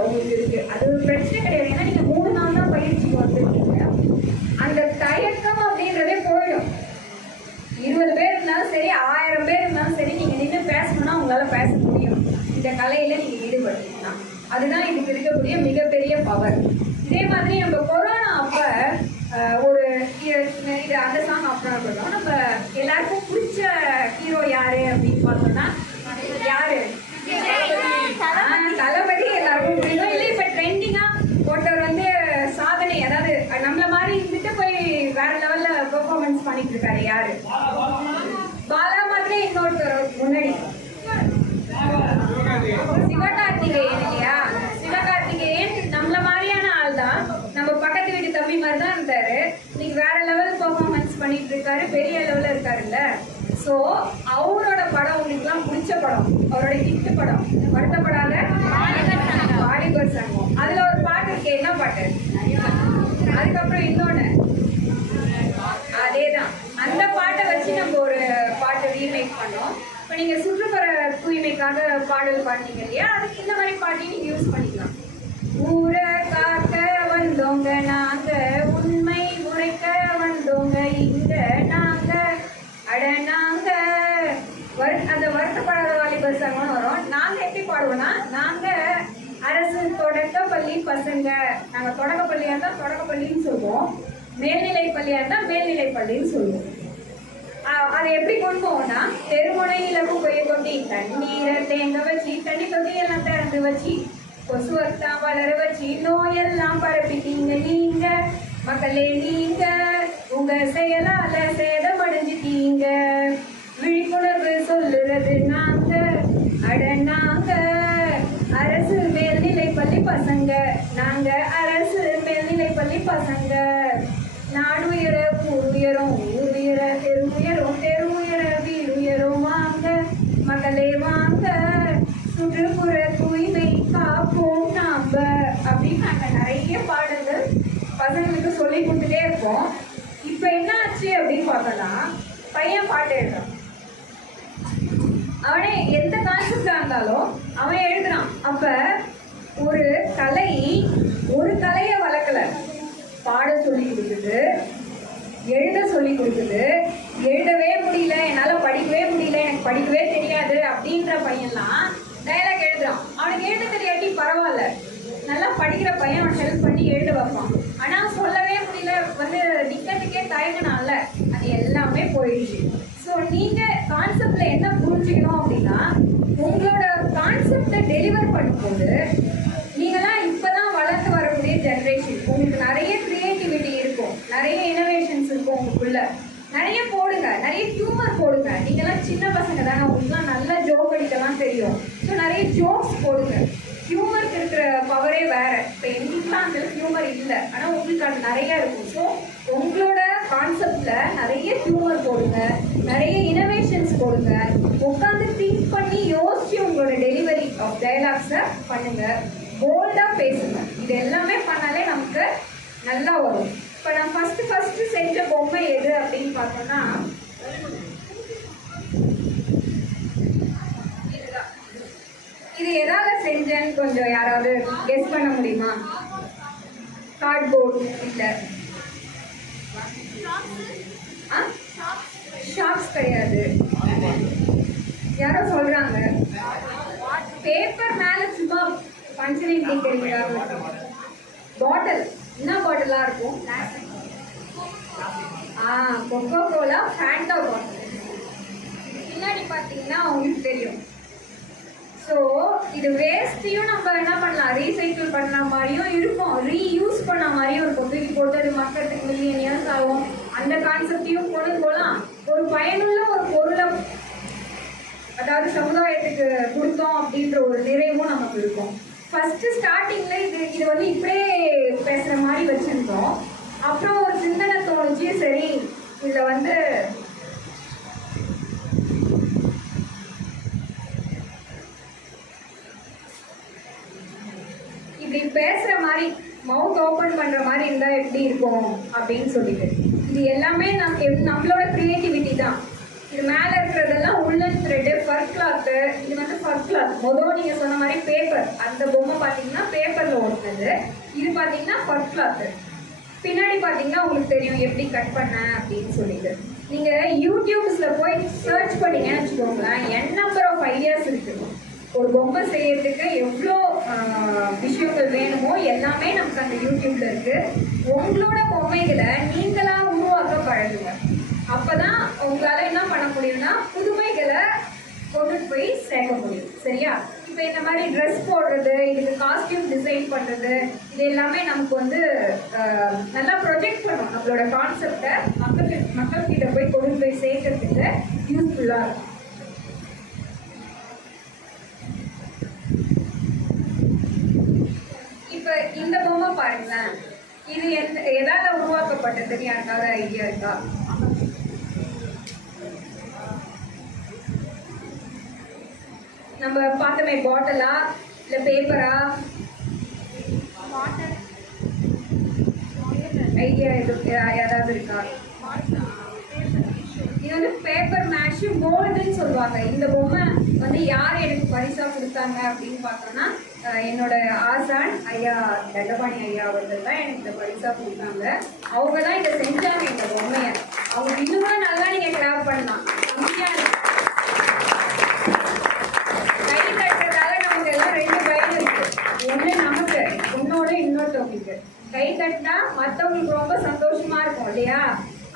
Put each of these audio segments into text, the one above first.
உங்களுக்கு இருக்கு. அது ஒரு பிரச்சனை கிடையாது. ஏன்னா நீங்க மூணு நாள் தான் பயிற்சிக்கு வந்திருக்கீங்க அந்த தயக்கம் அப்படின்றதே போயிடும். இருபது பேர் இருந்தாலும் சரி ஆயிரம் பேர் இருந்தாலும் சரி நீங்க நின்று பேசணும்னா உங்களால பேச முடியும். இந்த கலையில நீங்க ஈடுபட்டீங்கன்னா அதுதான் இதுக்கு இருக்கக்கூடிய மிகப்பெரிய பவர் இதே மாதிரி நம்ம கொரோனா அப்ப ஒரு இது அந்த சாங் அப்புறம் பண்ணோம் நம்ம எல்லாருக்கும் பிடிச்ச ஹீரோ யாரு அப்படின்னு பார்த்தோம்னா யாரு ஆ, தளபதி எல்லாருக்கும் பிடிக்கும் இல்லை இப்ப ட்ரெண்டிங்கா ஒருத்தர் வந்து சாதனை அதாவது நம்மள மாதிரி இருந்துட்டு போய் வேற லெவல்ல பண்ணிட்டு இருக்காரு யாரு? பாலா மாதிரி இன்னொருத்தர் முன்னாடி. சிவகார்த்திகேயன் இல்லையா? சிவகார்த்திகேயன் நம்மள மாதிரியான ஆள் தான் நம்ம பக்கத்து வீட்டு தம்பி மாதிரி தான் இருந்தாரு. இன்னைக்கு வேற லெவல் பெர்ஃபார்மன்ஸ் பண்ணிட்டு இருக்காரு பெரிய லெவல்ல இருக்காருல்ல. சோ அவரோட படம் உங்களுக்குலாம் பிடிச்ச படம். அவரோட ஹிட் படம். வருத்தப்படாத. வாலிபர் சங்கம். அதுல ஒரு பாட்டு இருக்கு. என்ன பாட்டு? அதுக்கப்புறம் இன்னொரு அதேதான் அந்த பாட்டை வச்சு நம்ம ஒரு பாட்டை ரீமேக் பண்ணோம் இப்போ நீங்க சுற்றுப்புற தூய்மைக்காக பாடல் பாடுனீங்க இல்லையா அதுக்கு இந்த மாதிரி பாட்டையும் நீங்க யூஸ் பண்ணிக்கலாம் ஊரை காக்க வந்தோங்க நாங்க உண்மை உரைக்க வந்தோங்க இங்க நாங்க அட நாங்க வரு- அந்த வருத்தப்படாத வரும். நாங்க எப்படி பாடுவோம்னா நாங்க அரசு தொடக்க பள்ளி பசங்க. நாங்க தொடக்க பள்ளியா இருந்தா தொடக்க பள்ளின்னு சொல்லுவோம். மேல்நிலை பள்ளியா இருந்தா மேல்நிலை பள்ளின்னு சொல்லுவோம். அதை எப்படி கொண்டு போவோம்னா தெருமுனையில போய் கொட்டி தண்ணீரை தேங்க வச்சு தண்ணி தொட்டியெல்லாம் திறந்து வச்சு கொசுவத்தான் வளர வச்சு நோயெல்லாம் பரப்பிட்டீங்க நீங்க. மக்களே நீங்க உங்க செயலால சேதமடைஞ்சிட்டீங்க. விழிப்புணர்வு சொல்லுறது நாங்க. அடனாங்க அரசு மேல்நிலை பள்ளி பசங்க. நாங்க அரசு மேல்நிலை பள்ளி பசங்க. நாடு உயர ஊர் உயரும் ஊர் உயர தெரு உயரும் தெரு உயர வீடு உயரும் வாங்க. மகளே வாங்க. சுற்றுப்புற தூய்மை காப்போம் நாம அப்படின்னு நாங்க நிறைய பாடல்கள் பசங்களுக்கு சொல்லி கொடுத்துட்டே இருப்போம் இப்போ என்ன ஆச்சு அப்படின்னு பார்க்கலாம். பையன் பாட்டு எழுதுறான். அவனே எந்த கான்செப்டா இருந்தாலும் அவன் எழுதுறான். அப்ப ஒரு கலை ஒரு கலையை வளர்க்கல. பாட சொல்லி கொடுக்குது எழுத சொல்லி கொடுக்குது. எழுதவே முடியல என்னால படிக்கவே முடியல எனக்கு படிக்கவே தெரியாது அப்படின்ற பையன்லாம் டைலாக் எழுதுறான். அவனுக்கு எழுத தெரியாட்டி பரவாயில்ல. நல்லா படிக்கிற பையன் அவன் ஹெல்ப் பண்ணி எழுத வைப்பான். ஆனா சொல்லவே முடியல. வந்து நிக்கிறதுக்கே தயங்கினால அது எல்லாமே போயிடுச்சு. ஸோ நீங்க கான்செப்ட்ல என்ன புரிஞ்சுக்கணும் அப்படின்னா டெலிவர் பண்ணும்போது நீங்களாம் இப்பதான் வளர்த்து வரக்கூடிய ஜென்ரேஷன் உங்களுக்கு நிறைய கிரியேட்டிவிட்டி இருக்கும். நிறைய இனோவேஷன்ஸ் இருக்கும் உங்களுக்குள்ள. நிறைய போடுங்க. நிறைய ஹியூமர் போடுங்க. நீங்களாம் சின்ன பசங்க தானே. உங்களுக்குலாம் நல்ல ஜோக் அடிக்கலாம் தெரியும். ஸோ நிறைய ஜோக்ஸ் போடுங்க. ஹியூமருக்கு இருக்கிற பவரே வேற. இப்போ எங்களுக்குலாம் அந்த ஹியூமர் இல்லை. ஆனால் உங்களுக்கு அது நிறைய இருக்கும். ஸோ உங்களோட கான்செப்டில் நிறைய ஹியூமர் போடுங்க. நிறைய இனோவேஷன்ஸ் போடுங்க. உட்காந்து திங்க் பண்ணி யோசிச்சு உங்களோட டெலிவரி ஆஃப் டயலாக்ஸை பண்ணுங்க. போல்டா பேசுங்க. இது எல்லாமே பண்ணாலே நமக்கு நல்லா வரும். இப்போ நான் ஃபர்ஸ்ட் ஃபர்ஸ்ட் செஞ்ச பொம்மை எது அப்படின்னு பார்த்தோம்னா. இது எதால செஞ்சேன்னு கொஞ்சம் யாராவது கெஸ் பண்ண முடியுமா? கார்ட்போர்ட் இல்ல. ஷாப்ஸ் கிடையாது. யாரோ சொல்றாங்க. பேப்பர் மேல சும்மா பஞ்சனிங் இருக்கும் பாட்டில் என்ன பாட்டிலா இருக்கும்? ஆ கொக்கோ கோலா ஃபேண்டா பாட்டில் பின்னாடி பார்த்தீங்கன்னா உங்களுக்கு தெரியும். ஸோ இது வேஸ்ட்டையும் நம்ம என்ன பண்ணலாம்? ரீசைக்கிள் பண்ண மாதிரியும் இருக்கும். ரீயூஸ் பண்ண மாதிரியும் இருக்கும். தூக்கி போட்டு அது மக்களுக்கு மில்லியன் இயர்ஸ் ஆகும். அந்த கான்செப்டையும் கொண்டு போகலாம் ஒரு பயனுள்ள ஒரு பொருளை அதாவது சமுதாயத்துக்கு கொடுத்தோம் அப்படின்ற ஒரு நிறைவும் நமக்கு இருக்கும். ஃபர்ஸ்ட் ஸ்டார்டிங்ல இது இது வந்து இப்படியே பேசுற மாதிரி வச்சிருந்தோம். அப்புறம் ஒரு சிந்தனை தோணுச்சு சரி இதுல வந்து இப்படி பேசுற மாதிரி மவுத் ஓப்பன் பண்ற மாதிரி இருந்தா எப்படி இருக்கும் அப்படின்னு சொல்லிட்டு. இது எல்லாமே நம் நம்மளோட கிரியேட்டிவிட்டி தான். இது மேல இருக்கிறதெல்லாம் உள்ளன் த்ரெட் ஃபர் கிளாத் இது வந்து ஃபர் கிளாத் மொதல் நீங்க சொன்ன மாதிரி பேப்பர் அந்த பொம்மை பாத்தீங்கன்னா பேப்பர்ல ஓட்டுனது இது பாத்தீங்கன்னா ஃபர் கிளாத் பின்னாடி பாத்தீங்கன்னா உங்களுக்கு தெரியும் எப்படி கட் பண்ண அப்படின்னு சொல்லிட்டு. நீங்க யூடியூப்ஸ்ல போய் சர்ச் பண்ணீங்கன்னு வச்சுக்கோங்களேன் என் நம்பர் ஆஃப் ஐடியாஸ் இருக்கு. ஒரு பொம்மை செய்யறதுக்கு எவ்வளோ விஷயங்கள் வேணுமோ எல்லாமே நமக்கு அந்த யூடியூப்ல இருக்கு. உங்களோட பொம்மைகளை நீங்களா உருவாக்க பழகுங்க. அப்பதான் உங்களால என்ன பண்ண முடியும்னா புதுமைகளை கொண்டுட்டு போய் சேர்க்க முடியும். சரியா? இப்போ இந்த மாதிரி ட்ரெஸ் போடுறது இதுக்கு காஸ்டியூம் டிசைன் பண்ணுறது இது எல்லாமே நமக்கு வந்து நல்லா ப்ரொஜெக்ட் பண்ணும். நம்மளோட கான்செப்டை மக்கள் மக்கள்கிட்ட போய் கொண்டு போய் சேர்க்கறதுக்கு யூஸ்ஃபுல்லாக இருக்கும். இப்போ இந்த பொம்மை பாருங்களேன். இது எந்த எதாவது உருவாக்கப்பட்டதுன்னு யாருக்காவது ஐடியா இருக்கா? நம்ம பார்த்தோமே பாட்டிலா இல்லை பேப்பரா ஐடியா எதுவும் யா- இருக்கா? இது வந்து பேப்பர் மேஷ் மோல்டுன்னு சொல்லுவாங்க. இந்த பொம்மை வந்து யார் எனக்கு பரிசா கொடுத்தாங்க அப்படின்னு பார்த்தோம்னா என்னோட ஆசான் ஐயா தண்டபாணி ஐயா அவர்கள் தான் எனக்கு இந்த பரிசா கொடுத்தாங்க. அவங்க தான் இதை செஞ்சாங்க இந்த பொம்மையை. அவங்க இன்னும் நல்லா நீங்கள் கிராப் பண்ணலாம். கம்மியாக கை தட்டினா மற்றவங்களுக்கு ரொம்ப சந்தோஷமா இருக்கும் இல்லையா?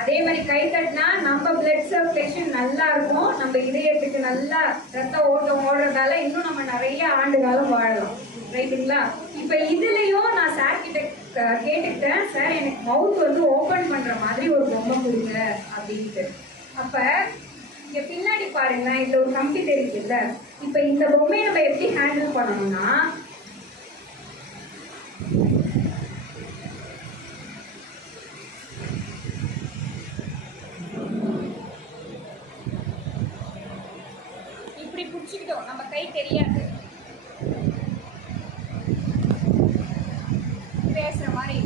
அதே மாதிரி கை தட்டினா நம்ம பிளட் சர்க்குலேஷன் நல்லா இருக்கும். நம்ம இதயத்துக்கு நல்லா ரத்த ஓட்டம் ஓடுறதால இன்னும் நம்ம நிறைய ஆண்டு காலம் வாழலாம். ரைட்டுங்களா? இப்ப இதுலயும் நான் சார் கிட்ட கேட்டுக்கிட்டேன். சார் எனக்கு மவுத் வந்து ஓபன் பண்ற மாதிரி ஒரு பொம்மை கொடுங்க அப்படின்ட்டு. அப்ப இங்க பின்னாடி பாருங்களேன். இதுல ஒரு கம்பி தெரியுதுல்ல இப்ப இந்த பொம்மையை நம்ம எப்படி ஹேண்டில் பண்ணணும்னா இப்படி பிடிச்சிக்கிட்டோம். நம்ம கை தெரியாது. பேசுகிற மாதிரி.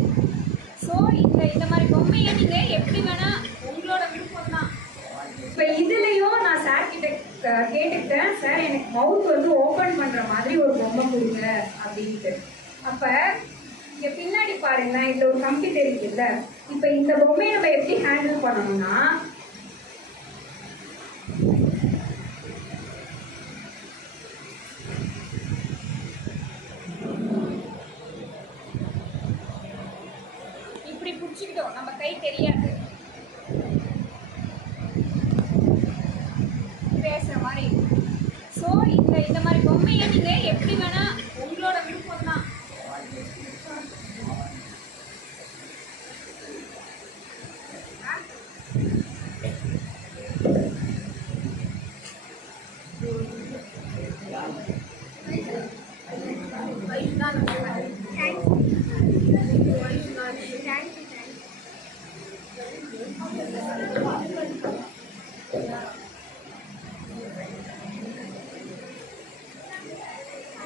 ஸோ இந்த இந்த மாதிரி பொம்மையை நீங்கள் எப்படி வேணால் உங்களோட விருப்பம் தான். இப்போ இதுலேயும் நான் சார் கிட்ட கேட்டுக்கிட்டேன். சார் எனக்கு மவுத் வந்து ஓப்பன் பண்ணுற மாதிரி ஒரு பொம்மை கொடுங்க அப்படின்ட்டு. அப்போ இங்கே பின்னாடி பாருங்களேன். இதில் ஒரு கம்பி தெரியுதுல்ல. இப்போ இந்த பொம்மையை நம்ம எப்படி ஹேண்டில் பண்ணணும்னா இப்படி புடிச்சுக்கிட்டோம் நம்ம கை தெரியாது பேசுற மாதிரி ஸோ இந்த இந்த மாதிரி பொம்மையை நீங்க எப்படி வேணா உங்களோட விருப்பம் தான்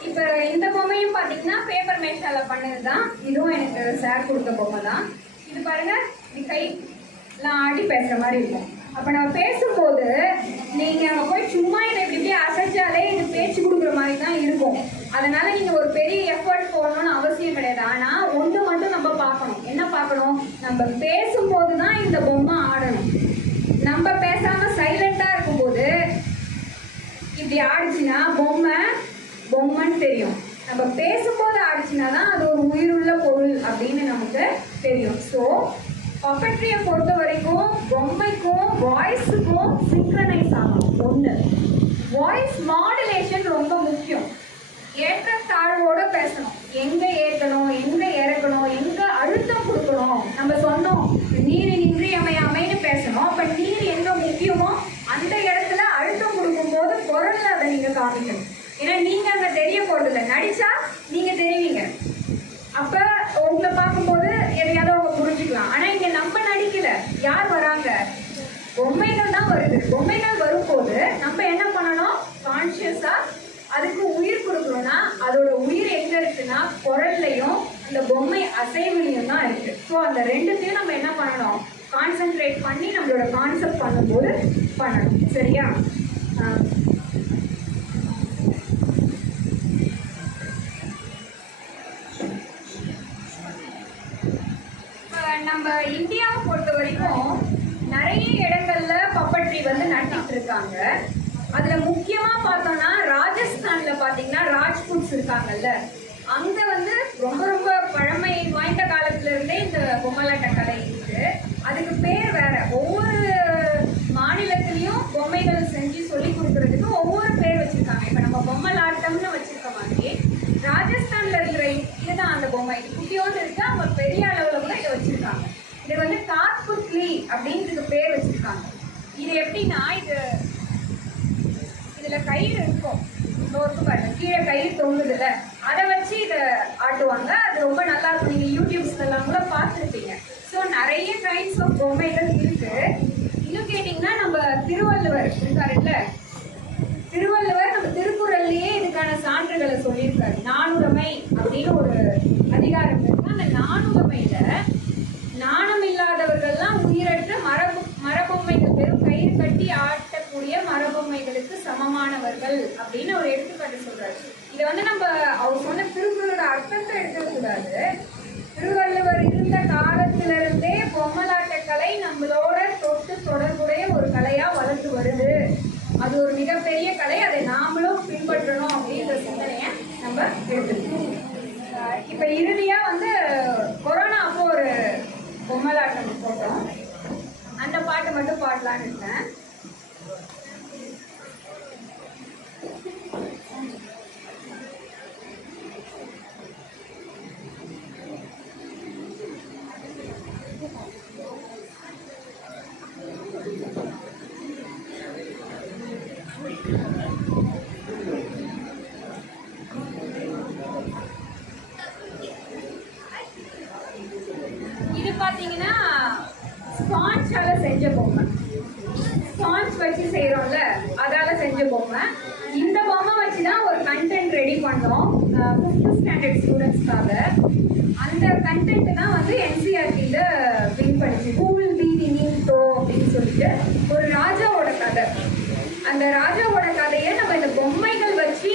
இப்போ இந்த பொம்மையும் பார்த்தீங்கன்னா பேப்பர் மேஷால பண்ணது தான் இதுவும் எனக்கு சார் கொடுத்த பொம்மை தான் இது பாருங்கள் இது கைலாம் ஆட்டி பேசுகிற மாதிரி இருக்கும். அப்போ நம்ம பேசும்போது நீங்கள் போய் சும்மா இதை இப்படி அசைச்சாலே இது பேச்சு கொடுக்குற மாதிரி தான் இருக்கும். அதனால நீங்கள் ஒரு பெரிய எஃபர்ட் போடணும்னு அவசியம் கிடையாது. ஆனால் ஒன்று மட்டும் நம்ம பார்க்கணும். என்ன பார்க்கணும்? நம்ம பேசும்போது தான் இந்த பொம்மை ஆடணும். நம்ம பேசாமல் சைலண்ட்டாக இருக்கும்போது இப்படி ஆடிச்சுன்னா பொம்மை பொம்மைன்னு தெரியும். நம்ம பேசும்போது ஆடிச்சுன்னா தான் அது ஒரு உயிருள்ள பொருள் அப்படின்னு நமக்கு தெரியும். ஸோ பப்பட்ரியை பொறுத்த வரைக்கும் பொம்மைக்கும் வாய்ஸுக்கும் சிங்க்ரனைஸ் ஆகணும். ஒன்று வாய்ஸ் மாடுலேஷன் ரொம்ப முக்கியம். ஏற்ற தாழ்வோடு பேசணும். எங்கே ஏற்றணும் எங்கே இறக்கணும் எங்கே அழுத்தம் கொடுக்கணும். நம்ம சொன்னோம் நீர் இன்றியமையாமைன்னு பேசணும் அப்ப நீர் எங்க முக்கியமோ அந்த இடத்துல அழுத்தம் கொடுக்கும்போது குரல்ல அதை நீங்க காமிக்கணும் ஏன்னா நீங்க அங்க தெரிய போறதில்ல நடிச்சா நீங்க தெரிவிங்க அப்ப உங்களை பார்க்கும்போது எதையாவது அவங்க புரிஞ்சுக்கலாம் ஆனா இங்க நம்ம நடிக்கல யார் வராங்க பொம்மைகள் தான் வருது பொம்மைகள் வரும்போது நம்ம என்ன பண்ணணும்? கான்சியஸா அதுக்கு உயிர் கொடுக்கணும்னா அதோட உயிர் எங்க இருக்குன்னா குரல்லையும் அந்த பொம்மை அசைவுலையும் தான் இருக்கு. ஸோ அந்த ரெண்டுத்தையும் நம்ம என்ன பண்ணணும்? கான்சென்ட்ரேட் பண்ணி நம்மளோட கான்செப்ட் பண்ணும்போது பண்ணணும். சரியா? நம்ம இந்தியாவை பொறுத்த வரைக்கும் நிறைய இடங்கள்ல பப்பட்ரி வந்து நடத்திட்டு இருக்காங்க. அதுல முக்கியமா பார்த்தோம்னா ராஜஸ்தான்ல பாத்தீங்கன்னா ராஜ்புட்ஸ் இருக்காங்கல்ல. அங்க வந்து ரொம்ப ரொம்ப பழமை வாய்ந்த காலத்துல இருந்தே இந்த பொம்மலாட்ட கலை இருக்கு. அதுக்கு பேர் வேற. ஒவ்வொரு மாநிலத்திலயும் பொம்மைகள் செஞ்சு சொல்லி கொடுக்கறதுக்கு ஒவ்வொரு பேர் வச்சிருக்காங்க. இப்ப நம்ம பொம்மலாட்டம்னு வச்சிருக்க மாதிரி ராஜஸ்தான்ல இருக்கிற இதுதான் அந்த பொம்மை. இது குட்டியோடு இருக்கு அவங்க பெரிய அளவுல கூட இதை வச்சிருக்காங்க இது வந்து காத்புட்லி அப்படின்றதுக்கு பேர் வச்சுருக்காங்க. இது எப்படின்னா இது இதில் கயிறு இருக்கும். இன்னொருக்கு பாருங்க கீழே கயிறு தொங்குதுல அதை வச்சு இதை ஆட்டுவாங்க. அது ரொம்ப நல்லா இருக்கும். நீங்கள் யூடியூப்ஸ்லாம் எல்லாம் கூட பார்த்துருப்பீங்க. ஸோ நிறைய கைண்ட்ஸ் ஆஃப் பொம்மைகள் இருக்கு. இன்னும் கேட்டிங்கன்னா நம்ம திருவள்ளுவர் இருக்காருல்ல திருவள்ளுவர் நம்ம திருக்குறள்லேயே இதுக்கான சான்றுகளை சொல்லியிருக்காரு. நாணுடைமை அப்படின்னு ஒரு அதிகாரம் இருக்கு அந்த நாணுடைமையில நாணம் இல்லாதவர்கள்லாம் உயிரற்ற மரபு மரபொம்மைகள் வெறும் கயிறு கட்டி ஆட்டக்கூடிய மரபொம்மைகளுக்கு சமமானவர்கள் அப்படின்னு ஒரு எடுத்துக்காட்டு சொல்றாரு இதை வந்து நம்ம அவர் சொன்ன திருக்குறளோட அர்த்தத்தை எடுத்துக்க கூடாது திருவள்ளுவர் இருந்த காலத்துல இருந்தே பொம்மலாட்ட கலை நம்மளோட தொட்டு தொடர்புடைய ஒரு கலையா வளர்ந்து வருது அது ஒரு மிகப்பெரிய கலை அதை நாமளும் பின்பற்றணும் அப்படின்ற சிந்தனையை நம்ம எடுத்துக்கணும் அஹ் இப்ப இறுதியா வந்து கொரோனா அப்போ ஒரு பொம்மலாட்டம் போட்டோம். அந்த பாட்டு மட்டும் பாடலான்னு இருக்கேன் இது பாத்தீங்கன்னா ஸ்பாஞ்சால செஞ்ச பொம்மை. சாங்ஸ் வச்சு செய்கிறோம்ல அதால் செஞ்ச பொம்மை. இந்த பொம்மை வச்சு தான் ஒரு கண்டென்ட் ரெடி பண்ணோம் ஃபிஃப்த் ஸ்டாண்டர்ட் ஸ்டூடெண்ட்ஸ்க்காக அந்த கண்டென்ட் தான் வந்து என்சிஆர்டியில் வின் பண்ணிச்சு. கூல் பி தி அப்படின்னு சொல்லிட்டு ஒரு ராஜாவோட கதை. அந்த ராஜாவோட கதையை நம்ம இந்த பொம்மைகள் வச்சு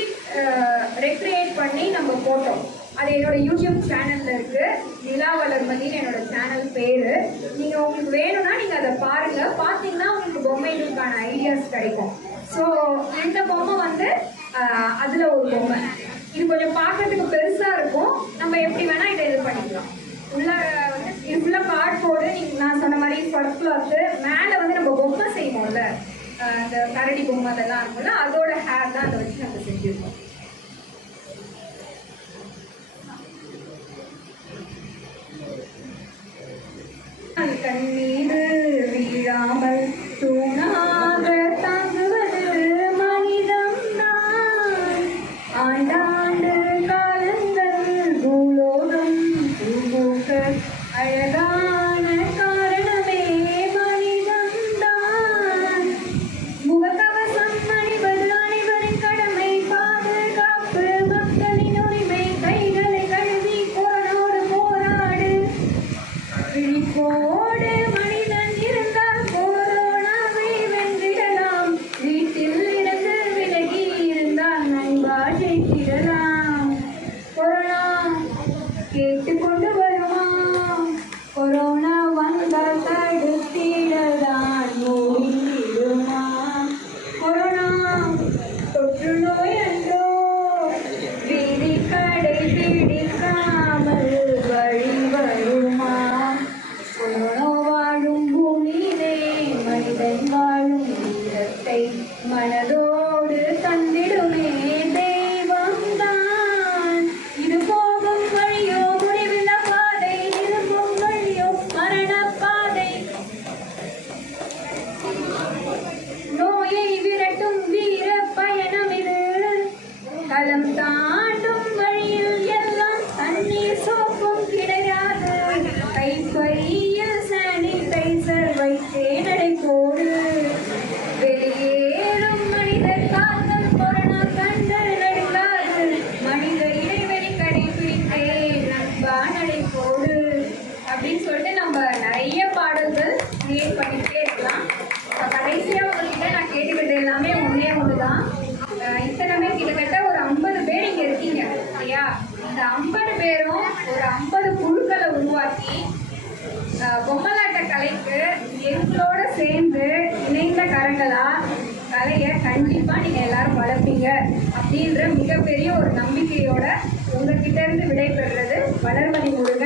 ரெக்ரியேட் பண்ணி நம்ம போட்டோம். அது என்னோட யூடியூப் சேனல்ல இருக்கு. நிலா வளர்மதின்னு என்னோட சேனல் பேரு. நீங்க உங்களுக்கு வேணும்னா நீங்க அதை பாருங்க. பாத்தீங்கன்னா உங்களுக்கு பொம்மைகளுக்கான ஐடியாஸ் கிடைக்கும். ஸோ இந்த பொம்மை வந்து அதில் அதுல ஒரு பொம்மை. இது கொஞ்சம் பார்க்கறதுக்கு பெருசா இருக்கும். நம்ம எப்படி வேணா இதை இது பண்ணிக்கலாம். உள்ள வந்து இது ஃபுல்லா கார்ட்போர்டு நீங்க நான் சொன்ன மாதிரி ஃபர்ஸ்ட் கிளாத்து மேலே வந்து நம்ம பொம்மை செய்வோம்ல. இந்த கரடி பொம்மை அதெல்லாம் இருக்கும்ல அதோட ஹேர் தான் அதை வச்சு நம்ம ஐம்பது பேரும் ஒரு ஐம்பது குழுக்களை உருவாக்கி பொம்மலாட்ட கலைக்கு எங்களோட சேர்ந்து இணைந்த கரங்களா கலையை கண்டிப்பாக நீங்கள் எல்லாரும் வளர்ப்பீங்க அப்படின்ற மிகப்பெரிய ஒரு நம்பிக்கையோட உங்ககிட்ட இருந்து விடைபெறுறது வளர்மதி முருகன்